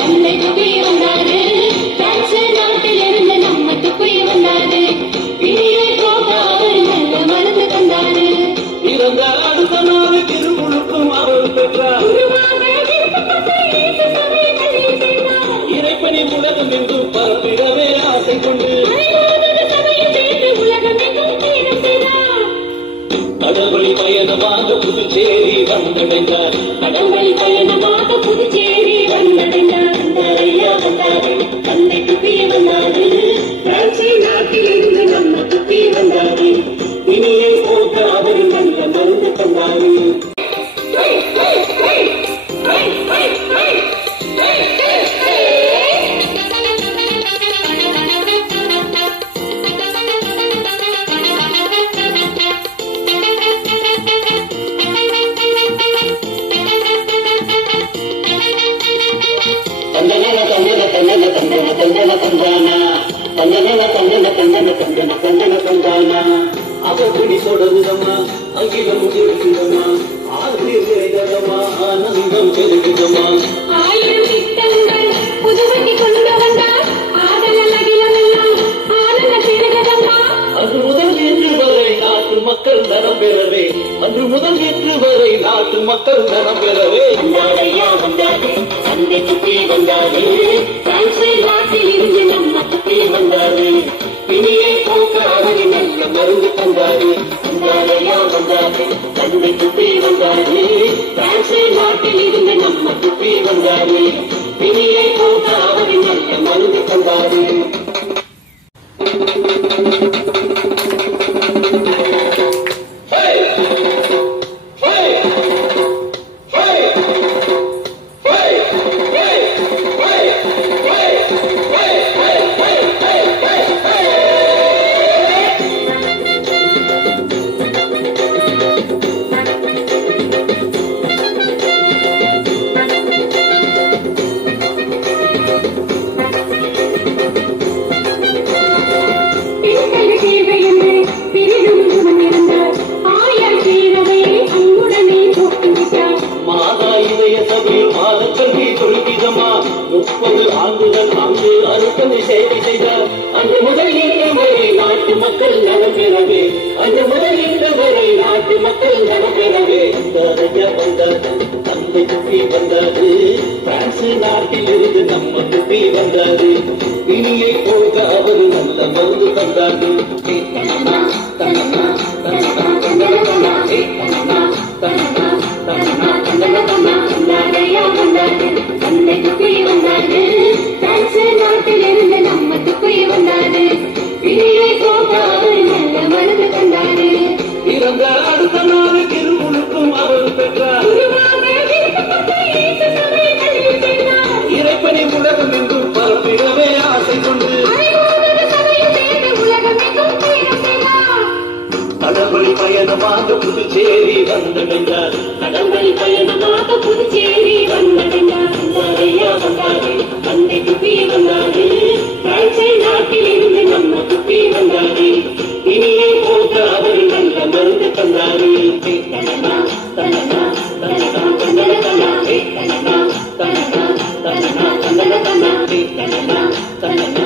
தந்தை துப்பி வந்தாரு பிரான்ஸ் நாட்டிலிருந்து நம்ம துப்பி வந்தாரு பிணியை போக அவர் நல்ல மருந்து தந்தாரு இறந்த அடுத்த நாள் திருமுழுக்கும் அவர் பெற்றார் இறைப்பணி உலகம் என்று பரப்பிடவே ஆசை கொண்டு கடவுளை பயணமாக புதுச்சேரி வந்தடைந்தார் கடவுளை பயணமாக புதுச்சேரி வந்தடைந்தார் தந்தை துப்பி வந்தாரு பிரான்ஸ் நாட்டிலிருந்து நம்ம துப்பி வந்தாரு இனியை போக அவர் நல்ல மருந்து தந்தாரு அவர்படி சொல்றதுதம்மா அகிலம் இருக்குதம்மா ஆசிரியமா ஆனந்தம் பெருகுதம்மா ஆயிரம் திட்டங்கள் புதுவட்டி கொண்டு வந்தார் ஆதல் அகிலமெல்லாம் ஆனந்த பெருகுதம்மா அன்று முதல் இன்று வரை நாட்டு மக்கள் நலம் பெறவே அன்று முதல் இன்று வரை நாட்டு மக்கள் நலம் பெறவே வந்தாரையா வந்தாரு தந்தை துப்பி வந்தாரு பிரான்ஸ் நாட்டில் இருந்து நம்ம துப்பி வந்தாரு பிணியை போக்க அவர் நல்ல மருந்து தந்தாரு வந்தாரையா வந்தாரு தந்தை துப்பி வந்தாரு பிரான்ஸ் நாட்டில் இருந்து நம்ம துப்பி வந்தாரு பிணியை போக்க அவர் நல்ல மருந்து தந்தாரு அன்று முதல் இன்று வரை நாட்டு மக்கள் நலம் பெறவே அன்று முதல் இன்று வரை நாட்டு மக்கள் நலம் பெறவே வந்தாரு தந்தை துப்பி வந்தாரு பிரான்ஸ் நாட்டில் இருந்து நம்ம துப்பி வந்தாரு இனியை போக அவர் நல்ல மருந்து தந்தாரு தந்தை துப்பி வந்தாரு பிரான்ஸ் நாட்டில் இருந்து நம்ம துப்பி வந்தாரு இனியை போக அவர் நல்ல மருந்து தந்தாரு இறந்த அடுத்த நாள் திருமுழுக்கும் அவர் பெற்றார் இறைப்பணி உலகம் என்று பரப்பிடவே ஆசை கொண்டு கடவுளை பயணமாக புதுச்சேரி வந்தடைந்தார் கடவுளை பயணமாக புதுச்சேரி வந்தடைந்தார் வந்தாரு தந்தை துப்பி வந்தாரு பிரான்ஸ் நாட்டில் இருந்து நம்ம துப்பி வந்தாரு இனியை போக அவர் நல்ல மருந்து தந்தாரு தந்தன